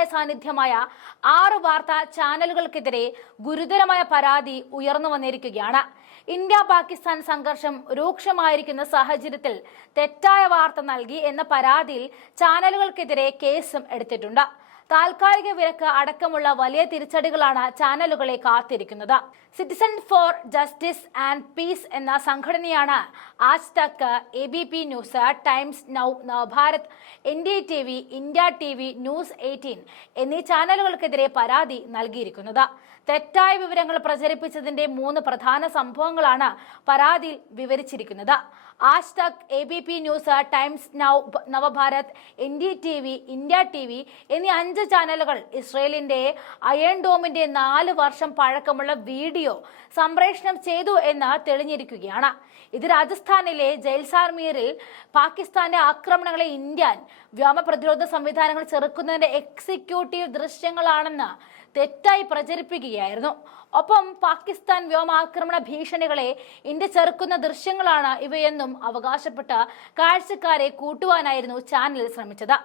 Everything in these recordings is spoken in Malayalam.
ശക്തമായ സാന്നിധ്യമായ 6 വാർത്താ ചാനലുകൾക്കെതിരെ ഗുരുതരമായ പരാതി ഉയർന്നു വന്നിരിക്കുകയാണ്. ഇന്ത്യ പാകിസ്ഥാൻ സംഘർഷം രൂക്ഷമായിരിക്കുന്ന സാഹചര്യത്തിൽ തെറ്റായ വാർത്ത നൽകി എന്ന പരാതിയിൽ ചാനലുകൾക്കെതിരെ കേസും എടുത്തിട്ടുണ്ട്. താൽക്കാലിക വിലക്ക് അടക്കമുള്ള വലിയ തിരിച്ചടികളാണ് ചാനലുകളെ കാത്തിരിക്കുന്നത്. Citizen four justice and piece എന്ന സംഘടനയാണ് ആജ് Tak, ABP news, times now, Nav Bharat, NDTV, India TV, news 18 എന്നീ ചാനലുകൾക്കെതിരെ പരാതി നൽകിയിരിക്കുന്നത്. തെറ്റായ വിവരങ്ങൾ പ്രചരിപ്പിച്ചതിന്റെ 3 പ്രധാന സംഭവങ്ങളാണ് പരാതിയിൽ വിവരിച്ചിരിക്കുന്നത്. ആജ് Tak, ABP news, times now, Nav Bharat, NDTV, India TV എന്നീ 5 ചാനലുകൾ ഇസ്രയേലിന്റെ അയൺ ഡോമിന്റെ 4 വർഷം പഴക്കമുള്ള വീഡിയോ സംപ്രേഷണം ചെയ്തു എന്ന് തെളിഞ്ഞിരിക്കുകയാണ്. ഇത് രാജസ്ഥാനിലെ ജയ്സാൽമീറിൽ പാകിസ്ഥാന്റെ ആക്രമണങ്ങളെ ഇന്ത്യൻ വ്യോമ പ്രതിരോധ സംവിധാനങ്ങൾ ചെറുക്കുന്നതിന്റെ എക്സിക്യൂട്ടീവ് ദൃശ്യങ്ങളാണെന്ന് തെറ്റായി പ്രചരിപ്പിക്കുകയായിരുന്നു. ഒപ്പം പാകിസ്ഥാൻ വ്യോമാക്രമണ ഭീഷണികളെ ഇന്ത്യ ചെറുക്കുന്ന ദൃശ്യങ്ങളാണ് ഇവയെന്നും അവകാശപ്പെട്ട കാഴ്ചക്കാരെ കൂട്ടുവാനായിരുന്നു ചാനൽ ശ്രമിച്ചത്.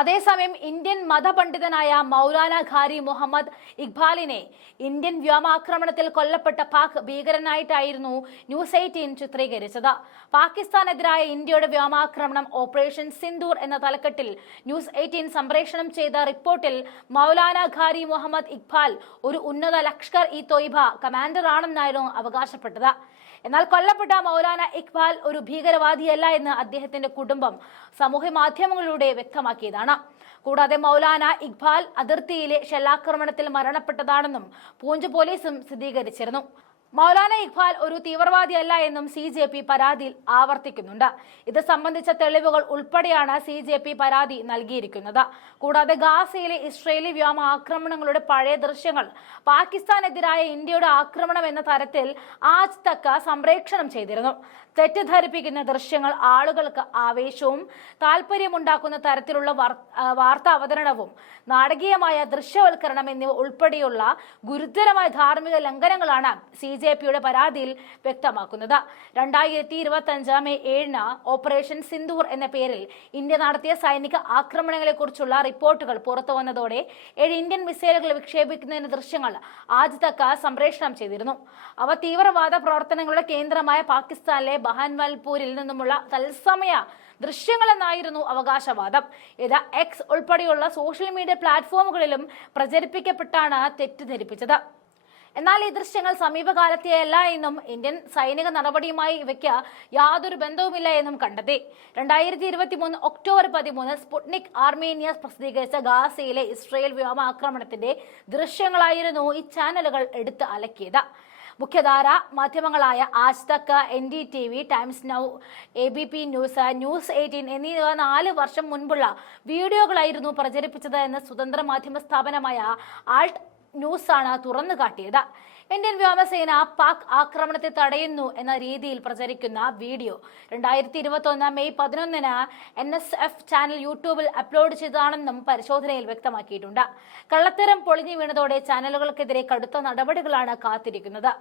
അതേസമയം ഇന്ത്യൻ മതപണ്ഡിതനായ മൗലാന ഖാരി മുഹമ്മദ് ഇഖ്ബാലിനെ ഇന്ത്യൻ വ്യോമാക്രമണത്തിൽ കൊല്ലപ്പെട്ട പാക് ഭീകരനായിട്ടായിരുന്നു ന്യൂസ് 18 ചിത്രീകരിച്ചത്. പാകിസ്ഥാനെതിരായ ഇന്ത്യയുടെ വ്യോമാക്രമണം ഓപ്പറേഷൻ സിന്ദൂർ എന്ന തലക്കെട്ടിൽ ന്യൂസ് 18 സംപ്രേഷണം ചെയ്ത റിപ്പോർട്ടിൽ മൗലാന ഖാരി മുഹമ്മദ് ഇഖ്ബാൽ ഒരു ഉന്നത ലഷ്കർ-ഇ-തോയ്ബ കമാൻഡർ ആണെന്നായിരുന്നു അവകാശപ്പെട്ടത്. എന്നാൽ കൊല്ലപ്പെട്ട മൗലാന ഇഖ്ബാൽ ഒരു ഭീകരവാദിയല്ല എന്ന് അദ്ദേഹത്തിന്റെ കുടുംബം സമൂഹ മാധ്യമങ്ങളിലൂടെ വ്യക്തമാക്കിയതാണ്. കൂടാതെ മൗലാന ഇഖ്ബാൽ അതിർത്തിയിലെ ഷെല്ലാക്രമണത്തിൽ മരണപ്പെട്ടതാണെന്നും പൂഞ്ച് പോലീസും സ്ഥിരീകരിച്ചിരുന്നു. മൗലാന ഇഖ്ബാൽ ഒരു തീവ്രവാദിയല്ല എന്നും CJP പരാതിയിൽ ആവർത്തിക്കുന്നുണ്ട്. ഇത് സംബന്ധിച്ച തെളിവുകൾ ഉൾപ്പെടെയാണ് CJP പരാതി നൽകിയിരിക്കുന്നത്. കൂടാതെ ഗാസയിലെ ഇസ്രയേലി വ്യോമ ആക്രമണങ്ങളുടെ പഴയ ദൃശ്യങ്ങൾ പാകിസ്ഥാനെതിരായ ഇന്ത്യയുടെ ആക്രമണം എന്ന തരത്തിൽ ആജ് തക് സംപ്രേഷണം ചെയ്തിരുന്നു. തെറ്റിദ്ധരിപ്പിക്കുന്ന ദൃശ്യങ്ങൾ, ആളുകൾക്ക് ആവേശവും താല്പര്യമുണ്ടാക്കുന്ന തരത്തിലുള്ള വാർത്താ അവതരണവും, നാടകീയമായ ദൃശ്യവൽക്കരണം എന്നിവ ഉൾപ്പെടെയുള്ള ഗുരുതരമായ ധാർമ്മിക ലംഘനങ്ങളാണ് CJPയുടെ പരാതിയിൽ വ്യക്തമാക്കുന്നത്. 2025 മെയ് 7 ഓപ്പറേഷൻ സിന്ദൂർ എന്ന പേരിൽ ഇന്ത്യ നടത്തിയ സൈനിക ആക്രമണങ്ങളെക്കുറിച്ചുള്ള റിപ്പോർട്ടുകൾ പുറത്തു വന്നതോടെ 7 ഇന്ത്യൻ മിസൈലുകൾ വിക്ഷേപിക്കുന്നതിന്റെ ദൃശ്യങ്ങൾ ആജ് തക് സംപ്രേഷണം ചെയ്തിരുന്നു. അവ തീവ്രവാദ പ്രവർത്തനങ്ങളുടെ കേന്ദ്രമായ പാകിസ്ഥാനിലെ ബഹാൻവൽപൂരിൽ നിന്നുമുള്ള തത്സമയ ദൃശ്യങ്ങളെന്നായിരുന്നു അവകാശവാദം. ഇത് X ഉൾപ്പെടെയുള്ള സോഷ്യൽ മീഡിയ പ്ലാറ്റ്ഫോമുകളിലും പ്രചരിപ്പിക്കപ്പെട്ടാണ് തെറ്റിദ്ധരിപ്പിച്ചത്. എന്നാൽ ഈ ദൃശ്യങ്ങൾ സമീപകാലത്തെയല്ല എന്നും ഇന്ത്യൻ സൈനിക നടപടിയുമായി ഇവയ്ക്ക് യാതൊരു ബന്ധവുമില്ല എന്നും കണ്ടെത്തി. 2023 ഒക്ടോബർ 13 സ്പുട്നിക് ആർമേനിയ പ്രസിദ്ധീകരിച്ച ഗാസയിലെ ഇസ്രയേൽ വ്യോമാക്രമണത്തിന്റെ ദൃശ്യങ്ങളായിരുന്നു ഈ ചാനലുകൾ എടുത്ത് അലക്കിയത്. മുഖ്യധാര മാധ്യമങ്ങളായ ആജ് Tak, NDTV, times now, ABP news, news 18 എന്നിവ 4 വർഷം മുൻപുള്ള വീഡിയോകളായിരുന്നു പ്രചരിപ്പിച്ചത് എന്ന് സ്വതന്ത്ര മാധ്യമ സ്ഥാപനമായ ആൾട്ട് ന്യൂസാണ് തുറന്നു കാട്ടിയത്. ഇന്ത്യൻ വ്യോമസേന പാക് ആക്രമണത്തെ തടയുന്നു എന്ന രീതിയിൽ പ്രചരിക്കുന്ന വീഡിയോ 2021 മെയ് 11 NSF ചാനൽ യൂട്യൂബിൽ അപ്ലോഡ് ചെയ്തതാണെന്നും പരിശോധനയിൽ വ്യക്തമാക്കിയിട്ടുണ്ട്. കള്ളത്തരം പൊളിഞ്ഞു വീണതോടെ ചാനലുകൾക്കെതിരെ കടുത്ത നടപടികളാണ് കാത്തിരിക്കുന്നത്.